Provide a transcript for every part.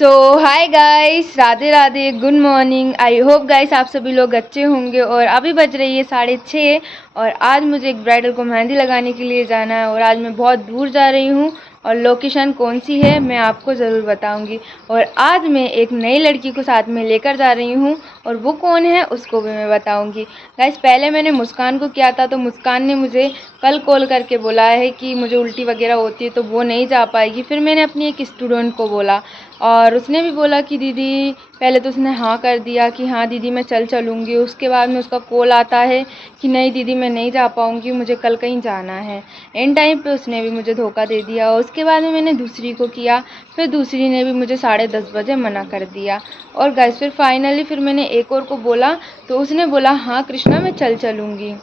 So hi guys, Radhe Radhe, good morning. I hope guys आप सभी लोग अच्छे होंगे। और अभी बज रही है 6:30 और आज मुझे एक ब्राइडल को मेहंदी लगाने के लिए जाना है और आज मैं बहुत दूर जा रही हूँ और लोकेशन कौन सी है मैं आपको ज़रूर बताऊंगी। और आज मैं एक नई लड़की को साथ में लेकर जा रही हूँ और वो कौन है उसको भी मैं बताऊंगी। गाइस पहले मैंने मुस्कान को किया था तो मुस्कान ने मुझे कल कॉल करके बोला है कि मुझे उल्टी वगैरह होती है तो वो नहीं जा पाएगी। फिर मैंने अपनी एक स्टूडेंट को बोला और उसने भी बोला कि दीदी, पहले तो उसने हाँ कर दिया कि हाँ दीदी मैं चलूँगी। उसके बाद में उसका कॉल आता है कि नहीं दीदी मैं नहीं जा पाऊँगी, मुझे कल कहीं जाना है। एंड टाइम पे उसने भी मुझे धोखा दे दिया। और उसके बाद में मैंने दूसरी को किया, फिर दूसरी ने भी मुझे 10:30 बजे मना कर दिया। और गाइस फिर फाइनली फिर मैंने एक और को बोला तो उसने बोला हाँ कृष्णा मैं चलूँगी।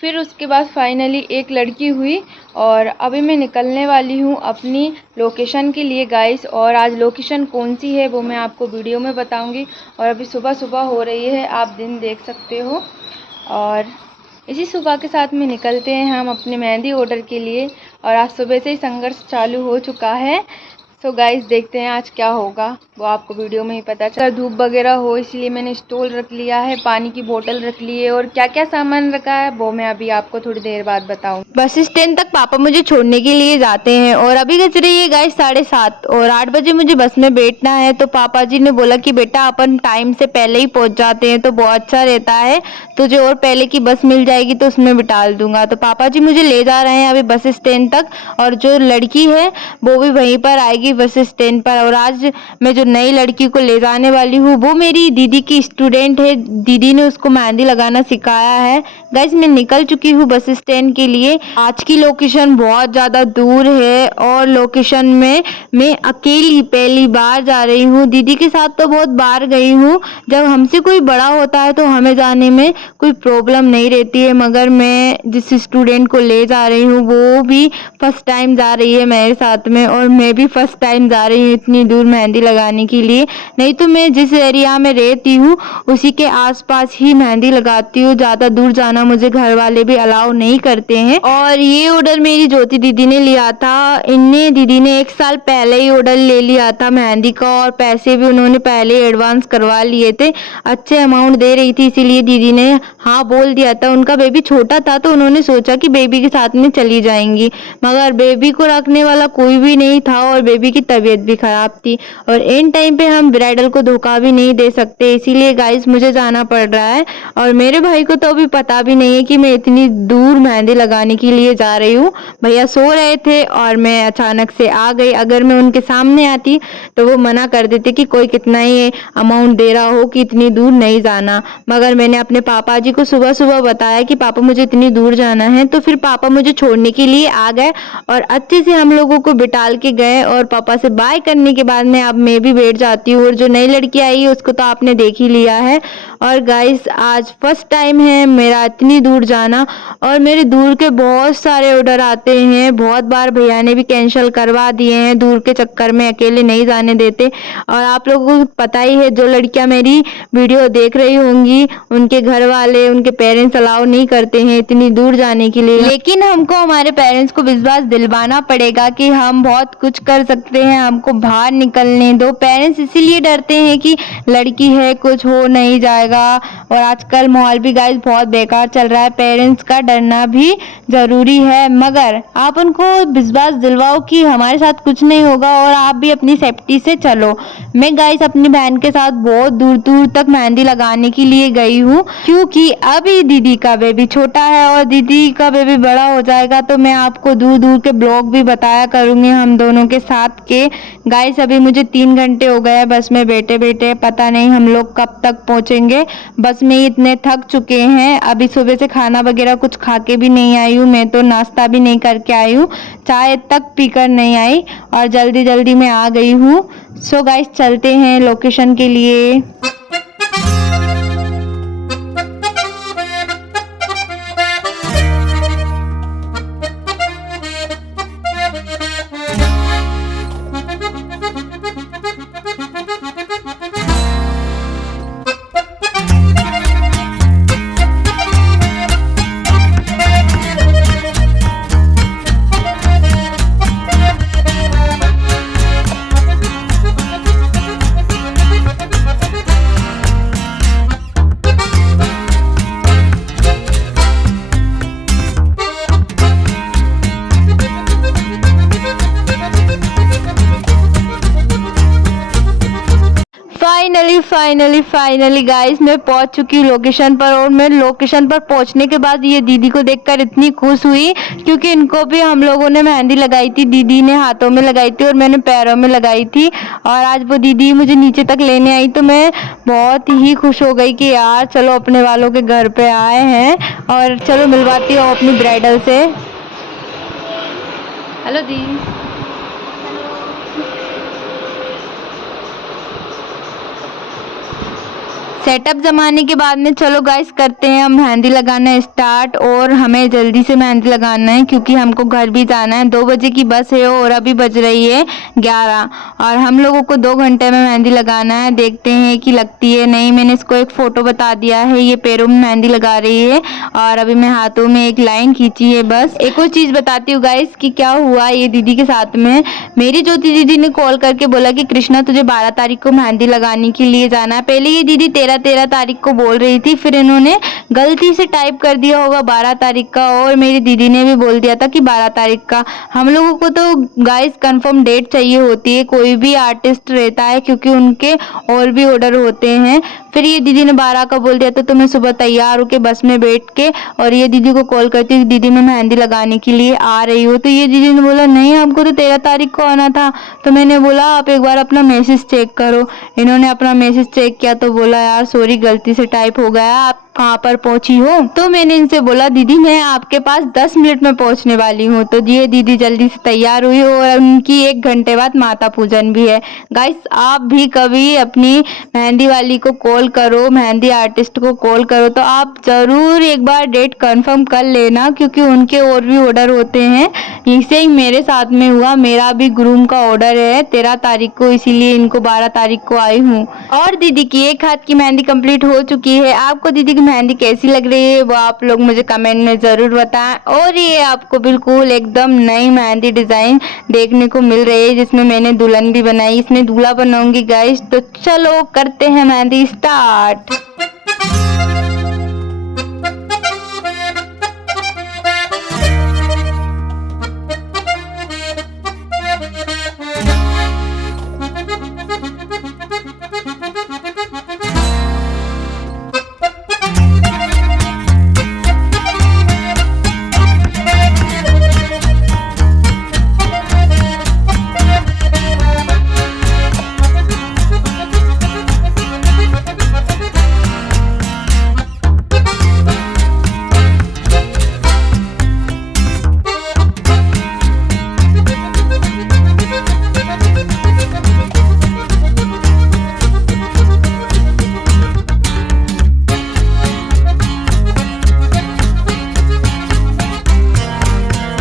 फिर उसके बाद फाइनली एक लड़की हुई और अभी मैं निकलने वाली हूँ अपनी लोकेशन के लिए गाइस। और आज लोकेशन कौन सी है वो मैं आपको वीडियो में बताऊंगी। और अभी सुबह सुबह हो रही है, आप दिन देख सकते हो। और इसी सुबह के साथ में निकलते हैं हम अपने मेहंदी ऑर्डर के लिए। और आज सुबह से ही संघर्ष चालू हो चुका है। सो गाइस देखते हैं आज क्या होगा, वो आपको वीडियो में ही पता चला। धूप वगैरह हो इसलिए मैंने स्टॉल रख लिया है, पानी की बोतल रख ली है और क्या क्या सामान रखा है वो मैं अभी आपको थोड़ी देर बाद बताऊँ। बस स्टैंड तक पापा मुझे छोड़ने के लिए जाते हैं और अभी बज रही है गाइस 7:30 और 8 बजे मुझे बस में बैठना है। तो पापा जी ने बोला कि बेटा अपन टाइम से पहले ही पहुंच जाते हैं तो बहुत अच्छा रहता है, तुझे और पहले की बस मिल जाएगी तो उसमें बिठाल दूंगा। तो पापा जी मुझे ले जा रहे हैं अभी बस स्टैंड तक और जो लड़की है वो भी वहीं पर आएगी बस स्टैंड पर। और आज मैं जो नई लड़की को ले जाने वाली हूँ वो मेरी दीदी की स्टूडेंट है, दीदी ने उसको मेहंदी लगाना सिखाया है। गाइस मैं निकल चुकी हूँ बस स्टैंड के लिए। आज की लोकेशन बहुत ज़्यादा दूर है और लोकेशन में मैं अकेली पहली बार जा रही हूँ। दीदी के साथ तो बहुत बार गई हूँ, जब हमसे कोई बड़ा होता है तो हमें जाने में कोई प्रॉब्लम नहीं रहती है, मगर मैं जिस स्टूडेंट को ले जा रही हूँ वो भी फर्स्ट टाइम जा रही है मेरे साथ में और मैं भी फर्स्ट टाइम जा रही हूँ इतनी दूर मेहंदी लगाने के लिए। नहीं तो मैं जिस एरिया में रहती हूँ उसी के आसपास ही मेहंदी लगाती हूँ, ज़्यादा दूर जाना मुझे घर वाले भी अलाउ नहीं करते हैं। और ये ऑर्डर मेरी ज्योति दीदी ने लिया था, इनने दीदी ने 1 साल पहले ही ऑर्डर ले लिया था मेहंदी का और पैसे भी उन्होंने पहले एडवांस करवा लिए थे, अच्छे अमाउंट दे रही थी इसीलिए दीदी ने हाँ बोल दिया था। उनका बेबी छोटा था तो उन्होंने सोचा कि बेबी के साथ में चली जाएंगी, मगर बेबी को रखने वाला कोई भी नहीं था और बेबी की तबीयत भी खराब थी और एंड टाइम पे हम ब्राइडल को धोखा भी नहीं दे सकते, इसीलिए गाइस मुझे जाना पड़ रहा है। और मेरे भाई को तो अभी पता भी नहीं है कि मैं इतनी दूर मेहंदी लगाने के लिए जा रही हूँ। भैया सो रहे थे और मैं अचानक से आ गई, अगर मैं उनके सामने आती तो वो मना कर देते कि कोई कितना ही अमाउंट दे रहा हो कि इतनी दूर नहीं जाना। मगर मैंने अपने पापा जी को सुबह सुबह बताया कि पापा मुझे इतनी दूर जाना है, तो फिर पापा मुझे छोड़ने के लिए आ गए और अच्छे से हम लोगों को बिठाल के गए। और पापा से बाय करने के बाद में अब मैं भी बैठ जाती हूँ और जो नई लड़की आई है उसको तो आपने देख ही लिया है। और गाइस आज फर्स्ट टाइम है मेरा इतनी दूर जाना और मेरे दूर के बहुत सारे ऑर्डर आते हैं, बहुत बार भैया ने भी कैंसिल करवा दिए हैं, दूर के चक्कर में अकेले नहीं जाने देते। और आप लोगों को पता ही है, जो लड़कियां मेरी वीडियो देख रही होंगी उनके घर वाले उनके पेरेंट्स अलाउ नहीं करते हैं इतनी दूर जाने के लिए, लेकिन हमको हमारे पेरेंट्स को विश्वास दिलवाना पड़ेगा कि हम बहुत कुछ कर सकते हैं, हमको बाहर निकलने दो। पेरेंट्स इसीलिए डरते हैं कि लड़की है कुछ हो नहीं जाएगा। और आजकल माहौल भी गाइस बहुत बेकार चल रहा है, पेरेंट्स का डरना भी जरूरी है, मगर आप उनको विश्वास दिलवाओ कि हमारे साथ कुछ नहीं होगा और आप भी अपनी सेफ्टी से चलो। मैं गाइस अपनी बहन के साथ बहुत दूर दूर तक मेहंदी लगाने के लिए गई हूँ, क्योंकि अभी दीदी का बेबी छोटा है और दीदी का बेबी बड़ा हो जाएगा तो मैं आपको दूर दूर के ब्लॉग भी बताया करूंगी हम दोनों के साथ के। गाइस अभी मुझे 3 घंटे हो गए बस में बैठे बैठे, पता नहीं हम लोग कब तक पहुंचेंगे। बस में इतने थक चुके हैं, अभी सुबह से खाना वगैरह कुछ खा के भी नहीं आई हूँ, मैं तो नाश्ता भी नहीं करके आई हूँ, चाय तक पीकर नहीं आई और जल्दी जल्दी में आ गई हूँ। सो गाइस चलते हैं लोकेशन के लिए। फाइनली गाइस मैं पहुंच चुकी हूँ लोकेशन पर। और मैं लोकेशन पर पहुंचने के बाद ये दीदी को देखकर इतनी खुश हुई, क्योंकि इनको भी हम लोगों ने मेहंदी लगाई थी। दीदी ने हाथों में लगाई थी और मैंने पैरों में लगाई थी। और आज वो दीदी मुझे नीचे तक लेने आई, तो मैं बहुत ही खुश हो गई कि यार चलो अपने वालों के घर पे आए हैं। और चलो मिलवाती हूँ अपनी ब्राइडल से। हेलो दी। सेटअप जमाने के बाद में चलो गाइस करते हैं हम मेहंदी लगाना स्टार्ट। और हमें जल्दी से मेहंदी लगाना है, क्योंकि हमको घर भी जाना है। 2 बजे की बस है और अभी बज रही है 11। और हम लोगों को 2 घंटे में मेहंदी लगाना है। देखते हैं कि लगती है नहीं। मैंने इसको एक फ़ोटो बता दिया है। ये पैरों में मेहंदी लगा रही है और अभी मैं हाथों में एक लाइन खींची है बस। एक और चीज़ बताती हूँ गाइस कि क्या हुआ ये दीदी के साथ में। मेरी ज्योति दीदी ने कॉल करके बोला कि कृष्णा तुझे 12 तारीख को मेहंदी लगाने के लिए जाना है। पहले ये दीदी 13 तारीख को बोल रही थी, फिर इन्होंने गलती से टाइप कर दिया होगा 12 तारीख का। और मेरी दीदी ने भी बोल दिया था कि 12 तारीख का। हम लोगों को तो गाइस कंफर्म डेट चाहिए होती है, कोई भी आर्टिस्ट रहता है, क्योंकि उनके और भी ऑर्डर होते हैं। फिर ये दीदी ने 12 का बोल दिया तो मैं सुबह तैयार होकर बस में बैठ के और ये दीदी को कॉल करती हूँ, दीदी मैं मेहंदी लगाने के लिए आ रही हूँ। तो ये दीदी ने बोला नहीं हमको तो 13 तारीख को आना था। तो मैंने बोला आप एक बार अपना मैसेज चेक करो। इन्होंने अपना मैसेज चेक किया तो बोला यार सॉरी गलती से टाइप हो गया, आप कहाँ पर पहुंची हो। तो मैंने इनसे बोला दीदी मैं आपके पास 10 मिनट में पहुंचने वाली हूँ। तो ये दीदी जल्दी से तैयार हुई और उनकी 1 घंटे बाद माता पूजन भी है। गाइस आप भी कभी अपनी मेहंदी वाली को कॉल करो, मेहंदी आर्टिस्ट को कॉल करो तो आप जरूर एक बार डेट कंफर्म कर लेना, क्योंकि उनके और भी ऑर्डर होते हैं। इसे ही मेरे साथ में हुआ, मेरा भी ग्रूम का ऑर्डर है 13 तारीख को, इसीलिए इनको 12 तारीख को आई हूँ। और दीदी की एक हाथ की मेहंदी कंप्लीट हो चुकी है। आपको दीदी की मेहंदी कैसी लग रही है वो आप लोग मुझे कमेंट में ज़रूर बताएं। और ये आपको बिल्कुल एकदम नई मेहंदी डिज़ाइन देखने को मिल रही है, जिसमें मैंने दुल्हन भी बनाई, इसमें दूल्हा बनाऊंगी गाइस। तो चलो करते हैं मेहंदी स्टार्ट।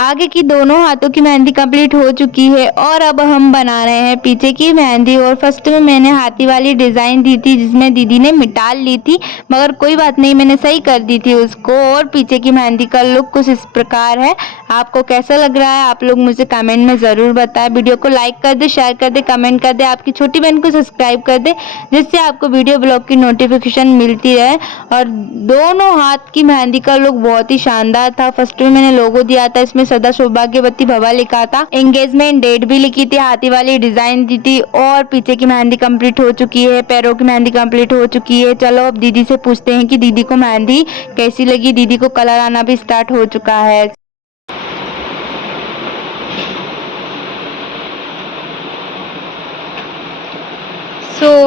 आगे की दोनों हाथों की मेहंदी कंप्लीट हो चुकी है और अब हम बना रहे हैं पीछे की मेहंदी। और फर्स्ट में मैंने हाथी वाली डिज़ाइन दी थी, जिसमें दीदी ने मिटा ली थी, मगर कोई बात नहीं मैंने सही कर दी थी उसको। और पीछे की मेहंदी का लुक कुछ इस प्रकार है। आपको कैसा लग रहा है आप लोग मुझे कमेंट में ज़रूर बताएं। वीडियो को लाइक कर दे, शेयर कर दे, कमेंट कर दे, आपकी छोटी बहन को सब्सक्राइब कर दे, जिससे आपको वीडियो ब्लॉग की नोटिफिकेशन मिलती रहे। और दोनों हाथ की मेहंदी का लुक बहुत ही शानदार था। फर्स्ट में मैंने लोगो दिया था, इसमें सदा सौभाग्यवती भवा लिखा था, एंगेजमेंट डेट भी लिखी थी, हाथी वाली डिजाइन दी थी। और पीछे की मेहंदी कंप्लीट हो चुकी है, पैरों की मेहंदी कंप्लीट हो चुकी है। चलो अब दीदी से पूछते हैं कि दीदी को मेहंदी कैसी लगी। दीदी को कलर आना भी स्टार्ट हो चुका है।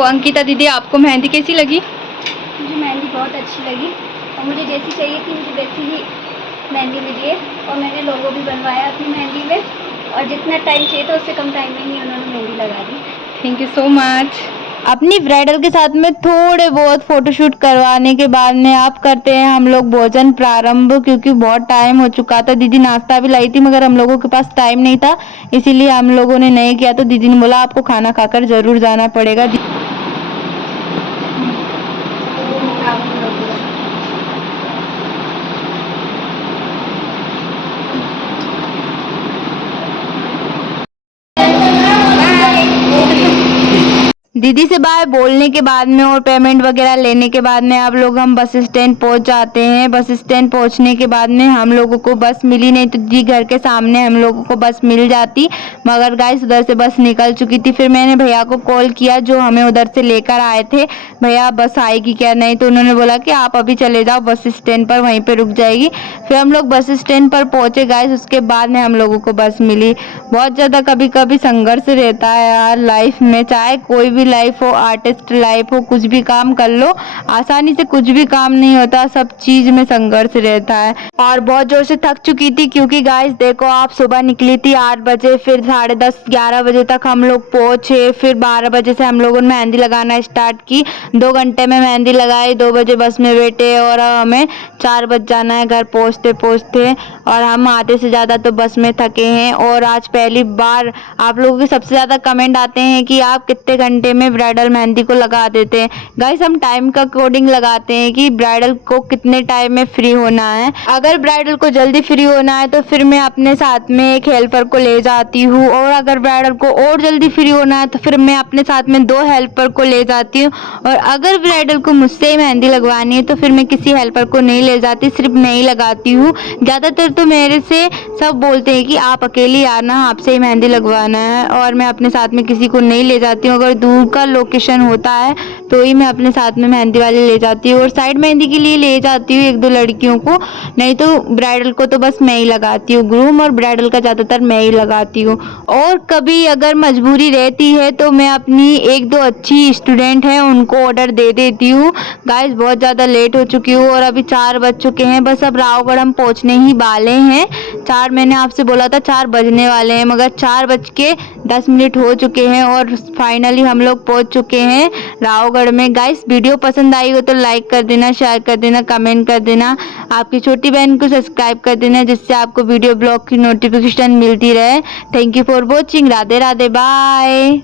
अंकिता दीदी आपको मेहंदी कैसी लगी? मुझे मेहंदी बहुत अच्छी लगी और मुझे जैसी चाहिए थी मुझे वैसी ही मेहंदी मिली है। और मैंने लोगो भी बनवाया अपनी मेहंदी में, और जितना टाइम चाहिए था उससे कम टाइम में ही उन्होंने मेहंदी लगा दी। Thank you so much. अपनी ब्राइडल के साथ में थोड़े बहुत फोटोशूट करवाने के बाद में आप करते हैं हम लोग भोजन प्रारंभ, क्योंकि बहुत टाइम हो चुका था। दीदी नाश्ता भी लाई थी मगर हम लोगों के पास टाइम नहीं था, इसीलिए हम लोगों ने नहीं किया। तो दीदी ने बोला आपको खाना खाकर जरूर जाना पड़ेगा। दीदी से बाय बोलने के बाद में और पेमेंट वगैरह लेने के बाद में आप लोग हम बस स्टैंड पहुंच जाते हैं। बस स्टैंड पहुंचने के बाद में हम लोगों को बस मिली नहीं, तो जी घर के सामने हम लोगों को बस मिल जाती, मगर गाइस उधर से बस निकल चुकी थी। फिर मैंने भैया को कॉल किया जो हमें उधर से लेकर आए थे, भैया बस आएगी क्या, नहीं तो उन्होंने बोला कि आप अभी चले जाओ बस स्टैंड पर, वहीं पर रुक जाएगी। फिर हम लोग बस स्टैंड पर पहुंचे गाइस, उसके बाद में हम लोगों को बस मिली। बहुत ज़्यादा कभी कभी संघर्ष रहता है यार लाइफ में, चाहे कोई भी लाइफ हो, आर्टिस्ट लाइफ हो, कुछ भी काम कर लो, आसानी से कुछ भी काम नहीं होता, सब चीज में संघर्ष रहता है। और बहुत जोर से थक चुकी थी क्योंकि गाइस देखो आप, सुबह निकली थी 8 बजे, फिर 10:30 11 बजे तक हम लोग पहुंचे, फिर 12 बजे से हम लोगों ने मेहंदी लगाना स्टार्ट की, 2 घंटे में मेहंदी लगाई, 2 बजे बस में बैठे और हमें 4 बज जाना है घर पहुंचते पहुंचते, और हम आधे से ज़्यादा तो बस में थके हैं। और आज पहली बार आप लोगों के सबसे ज़्यादा कमेंट आते हैं कि आप कितने घंटे में ब्राइडल मेहंदी को लगा देते हैं। गाइस हम टाइम का अकॉर्डिंग लगाते हैं कि ब्राइडल को कितने टाइम में फ्री होना है। अगर ब्राइडल को जल्दी फ्री होना है तो फिर मैं अपने साथ में एक हेल्पर को ले जाती हूँ, और अगर ब्राइडल को और जल्दी फ्री होना है तो फिर मैं अपने साथ में 2 हेल्पर को ले जाती हूँ। और अगर ब्राइडल को मुझसे ही मेहंदी लगवानी है तो फिर मैं किसी हेल्पर को नहीं ले जाती, सिर्फ मैं ही लगाती हूँ। ज़्यादातर तो मेरे से सब बोलते हैं कि आप अकेली आना, आपसे ही मेहंदी लगवाना है, और मैं अपने साथ में किसी को नहीं ले जाती हूँ। अगर दूर का लोकेशन होता है तो ही मैं अपने साथ में मेहंदी वाली ले जाती हूँ, और साइड मेहंदी के लिए ले जाती हूँ 1-2 लड़कियों को, नहीं तो ब्राइडल को तो बस मैं ही लगाती हूँ। ग्रूम और ब्राइडल का ज़्यादातर मैं ही लगाती हूँ। और कभी अगर मजबूरी रहती है तो मैं अपनी 1-2 अच्छी स्टूडेंट हैं उनको ऑर्डर दे देती हूँ। गाइस बहुत ज़्यादा लेट हो चुकी हूँ और अभी 4 बज चुके हैं, बस अब रावगढ़ हम पहुँचने ही वाले हैं। 4 मैंने आपसे बोला था 4 बजने वाले हैं, मगर 4:10 हो चुके हैं और फाइनली हम लोग पहुँच चुके हैं रावगढ़ में। गाइस वीडियो पसंद आई हो तो लाइक कर देना, शेयर कर देना, कमेंट कर देना, आपकी छोटी बहन को सब्सक्राइब कर देना जिससे आपको वीडियो ब्लॉग की नोटिफिकेशन मिलती रहे। Thank you for watching. Radhe Radhe, bye.